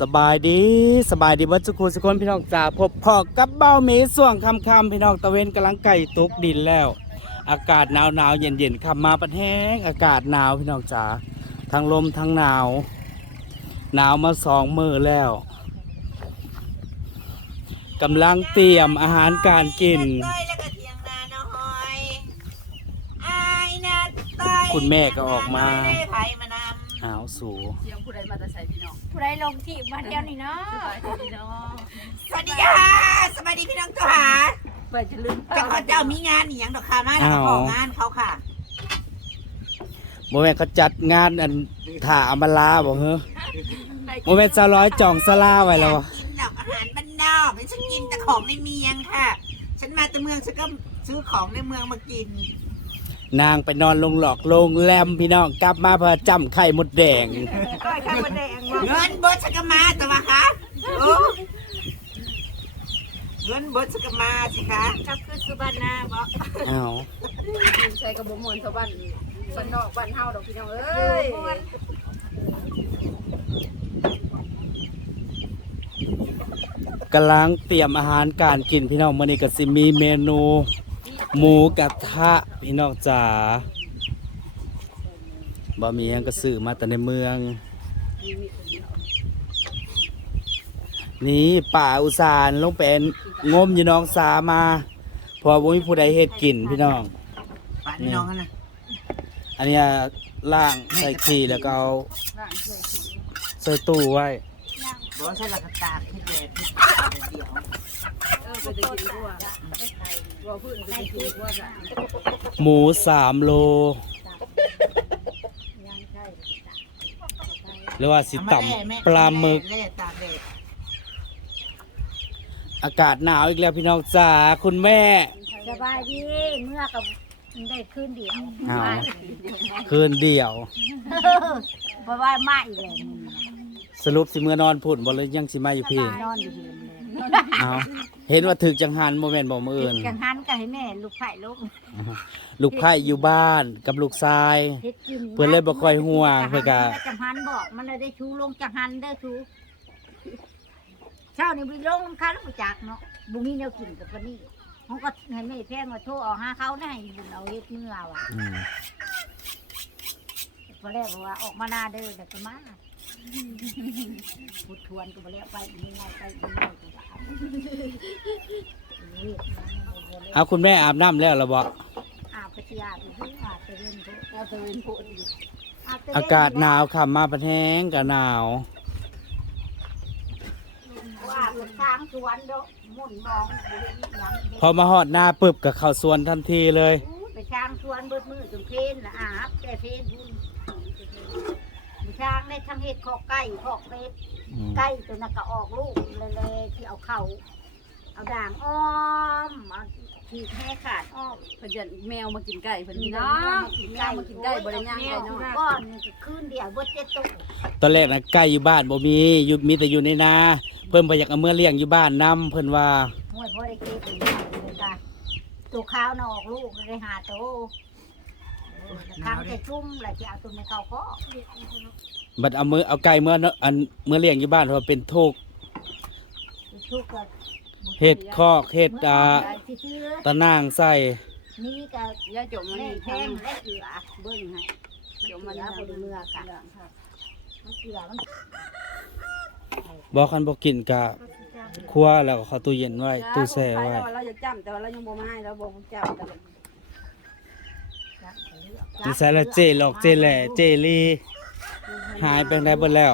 สบายดีสบายดีเบัดสุขุสุคนพี่น้องจ๋าพบพอกับเบ้าเมส่วงคำคำพี่น้องตะเวนกำลังไก่ตกดินแล้ว อากาศหนาวหนาวเย็นเย็นขับมาปัดแห้งอากาศหนาวพี่น้องจ๋าทั้งลมทั้งหนาว หนาวมาสองมือแล้วกำลังเตรียมอาหารการกิน คุณแม่ก็ออกมาไผมาน สูเสียงผู้ใดมาแต่ใส่พี่น้องผู้ใดลงที่มาเที่ยวนี่เนาะสบายดีพี่น้องำสวัสดีค่ะสวัสดีพี่น้องตัวหาไปจะลืมเจ้าเขาเจ้ามีงานอหย่างดอกค่ะมาแล้วก็ของานเขาค่ะโมแม่นเขาจัดงานอันถ่าอำมาลาบอกเฮ้อโมแม่นจะร้อยจ่องสลาไว้แล้ววะกินดอกอาหารบ้านนอกฉันกินแต่ของในเมียงค่ะ ฉันมาแต่เมืองฉันก็ซื้อของในเมืองมากิน นางไปนอนลงหลอกโรงแรมพี่น้องกลับมาเพื่อจำไข่มดแดง ก้อยข้าวแดงเงินเบิร์ดฉันก็มาแต่ว่าคะโอ้เงินเบิร์ดฉันก็มาสิคะกับคือสุบรรณาบอกอ้าวใส่กระบอกมวลชาวบ้านบ้านนอกบ้านเฮาดอกพี่น้องเอ้เอ้ยยกำลังเตรียมอาหารการกินพี่น้องมื้อนี้ก็สิมีเมนู หมูกระทะพี่น้องจ๋าบะหมี่ยังก็ซื้อมาแต่ในเมือง นี่ป่าอุสานลงไปงมอยู่น้องสามาเพอบ่มีผู้ใดเฮ็ดกินพี่น้อง ป่านพี่น้องกันนะอันเนี้ยล่างใส่ขี้แล้วก็เอาร่างช่วยขี้ใส่ตู้ไว้ บอกว่าใช่หลักตากที่แดดที่เดียวเออไปได้กินกว่าว่าพื้นไปได้กินกว่าจ้ะหมูสามโลหรือว่าสิต่ำปลาหมึกเล่ตากแดดอากาศหนาวอีกแล้วพี่น้องจ๋าคุณแม่ สบายดีเมื่อกับได้คืนเดียวเอา คืนเดียว เพราะว่ามาอีกแล้วมึง สรุปสิเมื่อนอนพุ่นบ่เลยยังสิมาอยู่พี่นอนอยู่เลยเอาเห็นว่าถึกจังหันโมเมนต์บ่มืออื่นกังหันก็ให้แม่ลูกไผ่ลูกลูกไผ่อยู่บ้านกับลูกชาย เฮ็ดกินเพิ่นเลยบ่ค่อยห่วงเพิ่นก็จังหันบอกมันเลยได้ชูลงจังหันเด้อชูเช้านี่บ่ลงคันบ่จักเนาะบ่มีแนวกินกับปานนี้เขาก็ให้แม่แพงมาโทรเอาหาเขาได้ให้บุญเอาเฮ็ดเมื่อว่ะอืมพอแรกบอกว่าออกมาหน้าเด้อแต่ก็มา พูดทวนก็บ่แล้วไปอีกง่ายไปอีกง่ายก็ว่าเอาคุณแม่อาบน้ำแล้วล่ะบ่อาบไปที่อาบอยู่ที่อาบไปเล่นพุแล้วไปเล่นพุอีกบไปเล่นอากาศหนาวค่ะมาประแห้งก็หนาวอาบทางสวนเด้อมุ่นมองบ่ได้ยินหยังพอมาฮอดหน้าปึ๊บก็เข้าสวนทันทีเลยไปช้างสวนเบิดมือจนเพลนน่ะอาบแต่เพลนพุ่นไป ช้างได้ทั้งเห็ดขอกไก่ขอกเป็ดอืมไก่ตัวนั้นก็ออกลูกเลยๆที่เอาเข่าเอาด่างอ้อมเอาขีดให้ขาดอ้อมเพิ่นจะแมวมากินไก่เพิ่นพี่น้น้อองงแมวมากินไก่บ่ได้ย่างไก่เนาะก้อนนี่ก็คืนเดียวเบิดเจ็ดตุ๊กตอนแรกนะไก่อยู่บ้านบ่มีอยู่มีแต่อยู่ในนาเพิ่นบ่อยากเอาเมื่อเลี้ยงอยู่บ้านนํเพิ่นว่า มวยพ่อได้เก็บเป็นอย่างเลยจ้ะตัวขาวน่ะออกลูกได้หาโต ครั้งจะจุ่มแล้วที่เอาตัวในเก่าก็บัดเอามือเอาไก่เมื่อเนอะอันเมื่อเลี้ยงอยู่บ้านเพราะว่าเป็นทุกข์ทุกข์ก็เฮ็ดคอกเฮ็ดอ่าที่ชื่อตะนางใส่นี่ก็ยาจมมันแม่นี่แพแพงงและเกลือเบิ้งให้จมมัมันนเกลือนี่บนเมือกะมันเกลือมันบ่คันบ่กินกะครัวแล้วก็เข้าตู้เย็นไว้ตู้แช่ไว้เราจะจำแต่ว่าเรายังบ่มาให้เราบ่จำกัน ดิใส่ละเจหลอกเจแหล่เจลีหายไปได้เบิดแล้ว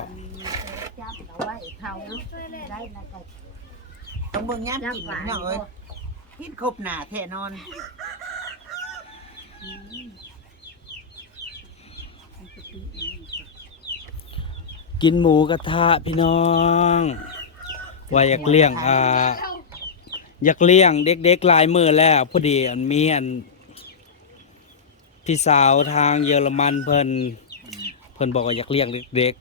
จับเอาไว้เผาได้นะก็ต้องเบิ่งย่ามจับกินหวานเนาะเอ้ยพิษครบหนาแท้นอนกินหมูกระทะพี่น้องว่าอยากเลี้ยงอ่าอยากเลี้ยงเด็กๆหลายมือแล้วพอดีอันมีอัน พี่สาวทางเยอรมันเพิ่นเพิ่นบอกว่าอยากเลี้ยงเด็ก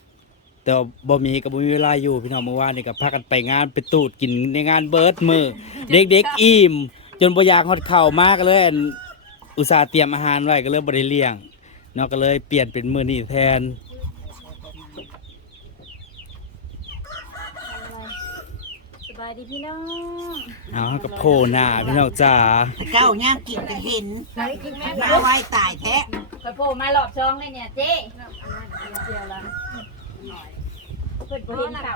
ๆแต่ว่าบ่มีกับ่มีเวลาอยู่พี่น้องเมื่อวานนี่ก็พากันไปงานไปตูดกินในงานเบิร์ดมือ เด็กๆอิ่มจนบ่อยากฮอดข้าวมากเลยอันอุตส่าห์เตรียมอาหารไว้ก็เลยบ่ได้เลี้ยงเนาะก็เลยเปลี่ยนเป็นมื้อนี้แทน บายดีพี่น้องเอากับโผล่หน้าพี่น้องจ๋าเจ้าย่างกินจะเห็นใส่กินแม่มาไว้ตายแท้กระโปรงมาหลอบช่องเลยเนี่ยเจ๊เดียวละเพิ่นบ่เห็นเขา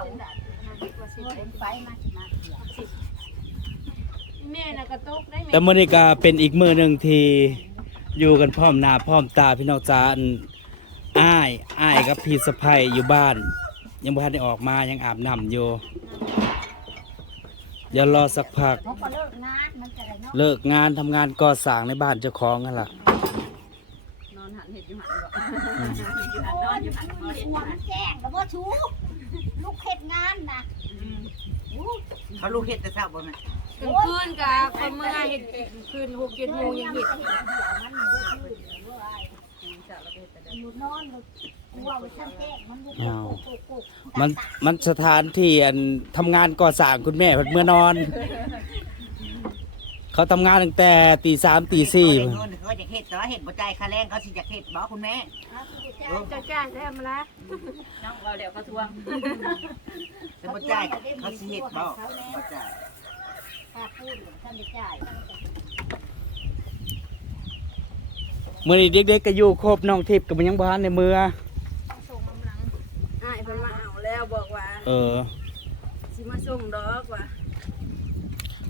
ไปมาสิมาเสียแม่น่ะกระตกได้แม่แต่มื้อนี้ก็เป็นอีกมื้อหนึงที่อยู่กันพร้อมหน้าพร้อมตาพี่น้องจ๋าอันอ้ายอ้ายกับพี่สะใภ้อยู่บ้าน ยังบ่ทันได้ออกมายังอาบน้ำอยู่ เดี๋ยวรอสักพัก เขาก็เลิกงานมันจะได้เนาะเลิกงานทำงานก่อสร้างในบ้านเจ้าของนั่นล่ะ นอนหันเห็ดอยู่หันบ่อืมอยู่หันนอนอยู่หันนอนเห็ดอหัวยู่หัมันนแจ้งแล้วว่าชูลูกเฮ็ดงานนะเขาลูกเห็ดแต่เช้าบ่แม่กลางคืนกับคนเมื่อเห็ดคืนหกเจ็ดโมงยังเห็ด อยู่นอนกลัวว่าฉันแจ้งมันบุกอ้าวกุกกุกมันมันสถานที่อันทำงานก่อสร้างคุณแม่เพิ่นเมื่อนอน เขาทำงานตั้งแต่ตีสามตีสี่เขาได้เงินเขาจะเห็ดแต่ว่าเห็ดบ่ใจายค่าแรงเขาสิจะเห็ดบ่คุณแม่จ้าจ้าแท้มาละน้องเราเดี๋ยวเขาทวงแต่บ่ใจายเขาสิเห็ดบ่บ่จ่ายค่าพูดท่านได้จ่าย เมื่อนี้เด็กๆก็อยู่ครบน้องทิพย์กับมันยังบ้านในเมือส่งกำลังอ้ายเพิ่นมาเอาแล้วบอกว่าเออสิมาส่งดอกว่า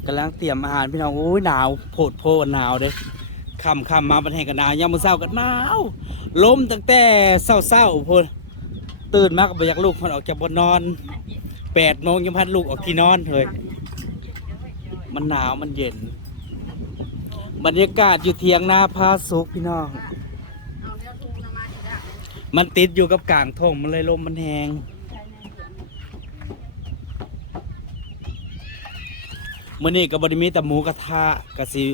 กำลังเตรียมอาหารพี่น้องโอ้ยหนาวโพดโพดหนาวเด้ค่ำค่ำมาบันแห่งกันหนาวยามมื้อเช้ากันหนาวลมตั้งแต่เช้าเช้าๆพุ่นตื่นมาก็บ่อยากลุกมันออกจากบนนอนแปดโมงยังพัดลูกออกที่นอนเลยมันหนาวมันเย็น บรรยากาศอยู่เทียงนาพาสุกพี่น้อง มันติดอยู่กับกลางทงมันเลยลมมันแหงมื่อนี้กับบริมีแต่หมูกระทะกะสิ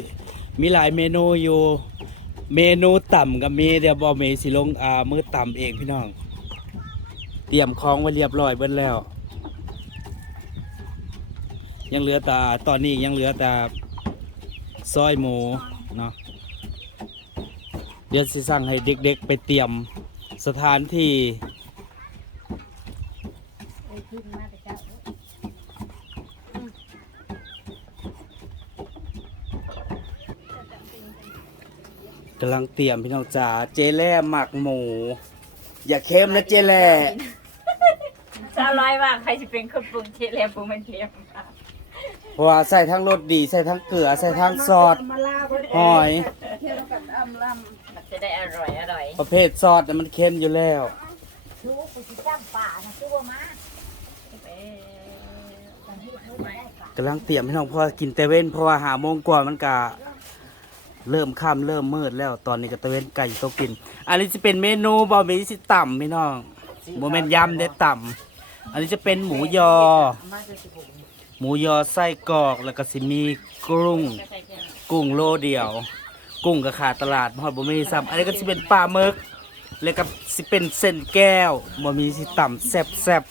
มีหลายเมนูอยู่ เมนูต่ำกับมีเดียบอเมสิลงอ่ามือต่ำเองพี่น้อง เตรียมของไว้เรียบร้อยเบิ้แล้ว ยังเหลือแต่ตอนนี้ยังเหลือแต่ ซอยหมูเนาะเดี๋ยวสิสั่งให้เด็กๆไปเตรียมสถานที่กำลังเตรียมพี่น้องจ๋าเจแล่หมักหมู อย่าเค็มนะเจแล่ชาวร้อยว่าใครจะเป็นคนปรุงเทเลปรุงมันเทียมเพ ราะว่าใส่ทั้งรสดีใส่ทั้งเกลือใส่ทั้งซอสหอยมันจะได้อร่อยอร่อยประเภทซอสน่ะมันเค็มอยู่แล้วชูไปสิจ้ำป่านะคือว่ามาตอนที่เขาได้ป่ากำลังเตรียมพี่น้องเพอกินเตเว่นเพราะว่าหาโมงกว่ามันกะเริ่มค่ำเริ่มมืดแล้วตอนนี้ก็เตเว่นไก่ต้องกิน อันนี้จะเป็นเมนูบะหมี่สิต่ำพี่น้องโมเมนยำเด็ดต่ำอันนี้จะเป็นหมูยอ หมูยอไส้กรอกแล้วก็สิมีกุ้งกุ้งโลเดียว กุ้งก็ขาดตลาดเพราะบ่มีซ้ำอันนี้ก็สิเป็นปลาหมึกแล้วก็สิเป็นเส้นแก้วบ่มีสิต่ำแซ่บแซ่บ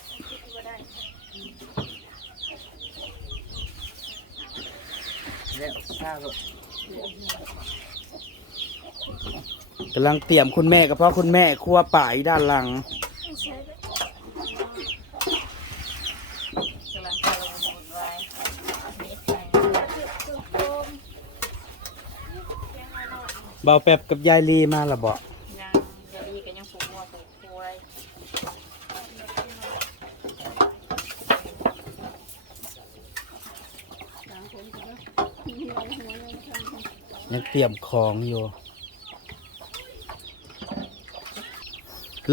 กำลังเตรียมคุณแม่กับพ่อคุณแม่ครัวป่ายด้านหลังกำลังหมุนไว้มีใส่ เบาแป๊บกับยายลีมาละบ่ยังจะดีกันยังปลูกมัวปลูกกล้วยยังเตรียมของอยู่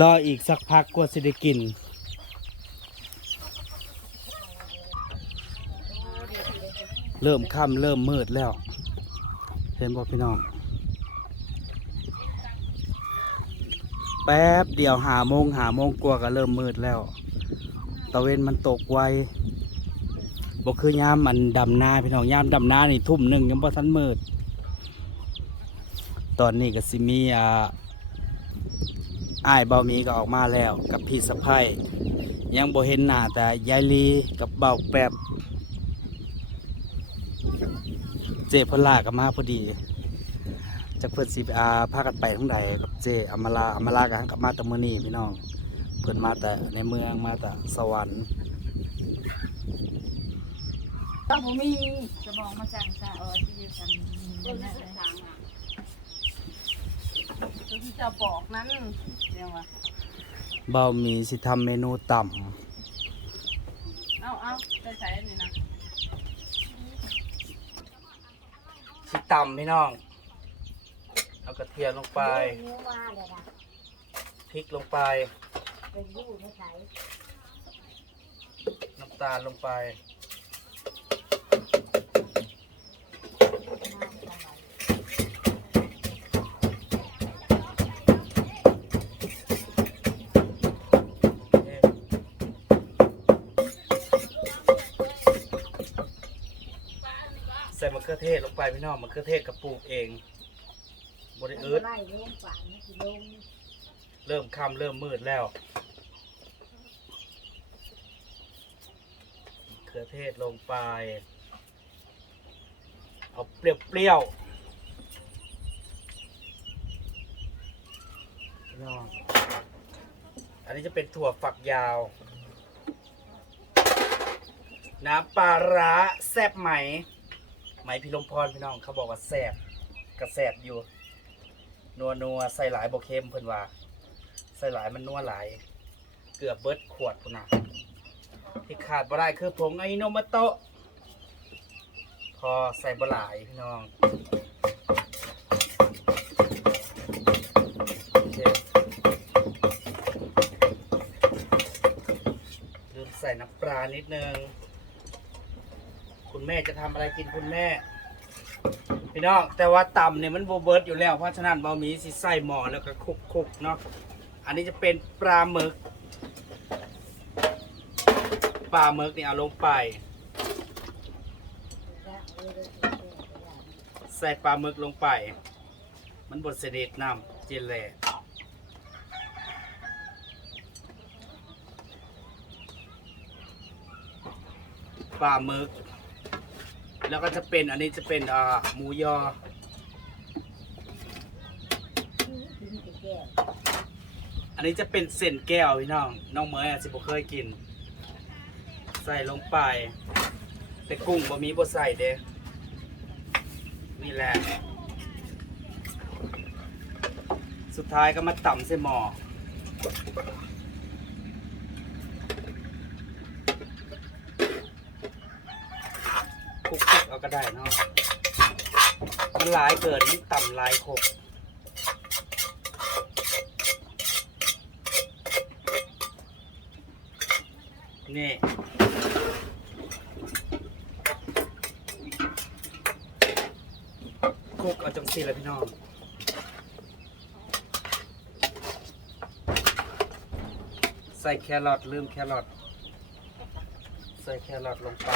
รออีกสักพักกว่าสิได้กินเริ่มค่ำเริ่มมืดแล้ว เห็นบ่พี่น้อง แป๊บเดียวหาโมงหาโมงกว่าก็เริ่มมืดแล้ว ตะเวนมันตกไวบ่คือยามมันดำนาพี่น้องยามดำนานี่ทุ่มหนึ่งยังบ่ทันมืด ตอนนี้ก็สิมีอ่าอ้ายเบามีก็ออกมาแล้ว กับพี่สะพ้ายยังบ่เห็นหน้าแต่ยายลีกับเบาแป๊บเจพลาก็มาพอดี จากเพื่อนสิอาพากันไปทั้งใดกับเจอมราอมรากันกับมาแตะมือนี่พี่น้อง เพื่อนมาแต่ในเมืองมาแต่สวรรค์ต้องบ่มีจะมองมาสั่งซะเออที่จะสั่งนั่นแหละที่จะบอกนั้นเรียกว่าเบาหมีสิทำเมนูต่เอาเอาไปใส่นี่นะำสิต่ำพี่น้อง เอากระเทียมลงไป นิ้วมาเลยนะพริกลงไปเป็นยู่ไม่ใส่น้ำตาลลงไปใส่มะเขือเทศลงไปพี่น้องมะเขือเทศกระปลูกเอง บริมันอืดไล่เลี้ยงป่ามันสิลงเริ่มค่ำเริ่มมืดแล้วเขือเทศลงไป เอาเปรี้ยวเปรี้ยวๆน้องอันนี้จะเป็นถั่วฝักยาว น้ำปลาร้าแซ่บไหม ไหมพี่ลมพรพี่น้องเขาบอกว่าแซ่บกระแซ่บอยู่ นัวนัวใส่หลายบเค็มเพิ่นว่า ใส่หลายมันนัวหลาย เกือบเบิดขวดพุ่นนะที่ขาดบ่ได้คือผงไอโนมาโตะพอใส่บ่หลายพี่น้องลืมใส่น้ำปลานิดนึง คุณแม่จะทำอะไรกินคุณแม่ พี่น้องแต่ว่าต่ำเนี่ยมันโบเบิร์ดอยู่แล้ว เพราะฉะนั้นเบาหมีสิใส่หม้อแล้วก็คลุกคุกๆเนาะอันนี้จะเป็นปลาหมึกปลาหมึกนี่เอาลงไป ใส่ปลาหมึกลงไป มันบดเสด็จน้ำเจลแล่ปลาหมึก แล้วก็จะเป็นอันนี้จะเป็นอ่าหมูยอ อันนี้จะเป็นเส้นแก้วพี่น้องน้องเมย์อาจจะบ่เคยกิน ใส่ลงไป แต่กุ้งบ่มีบ่ใส่เด้นี่แหละ สุดท้ายก็มาต่ำใส่หม้อคลุ ก็ได้เนาะมันหลายเกินมันต่ำหลายโคกนี่คุกเอาจังสีเลยพี่น้องใส่แครอทลืมแครอทใส่แครอทลงไป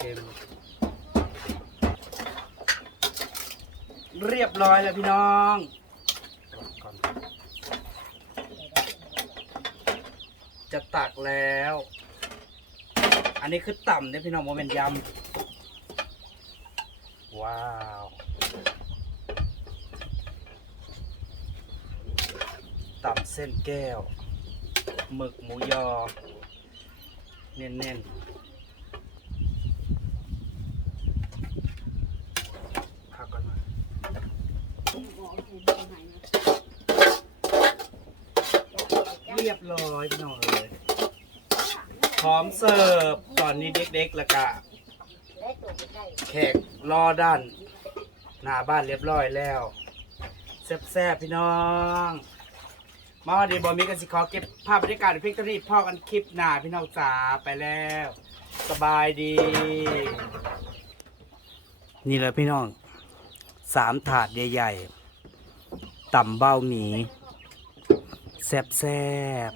เค็ม เรียบร้อยแล้วพี่น้องก่อนจะตักแล้ว อันนี้คือต่ำเนี่ยพี่น้องโมเมนยำ ว้าว ต่ำเส้นแก้ว หมึกหมูยอ เน้นๆพักก่อนมา เรียบร้อยพี่น้องเลยพร้อมเสิร์ฟตอนนี้เด็กๆแล้วก็แขกรอด้านหน้าบ้านเรียบร้อยแล้วแซ่บๆพี่น้องมาวันนี้บอมีกันสิขอเก็บภาพบรรยากาศเพียงเท่านี้พ่อกันคลิปหน้าพี่น้องจ๋าไปแล้ว สบายดี นี่แหละพี่น้องสามถาดใหญ่ๆต่ำเบ้าหมี แซ่บ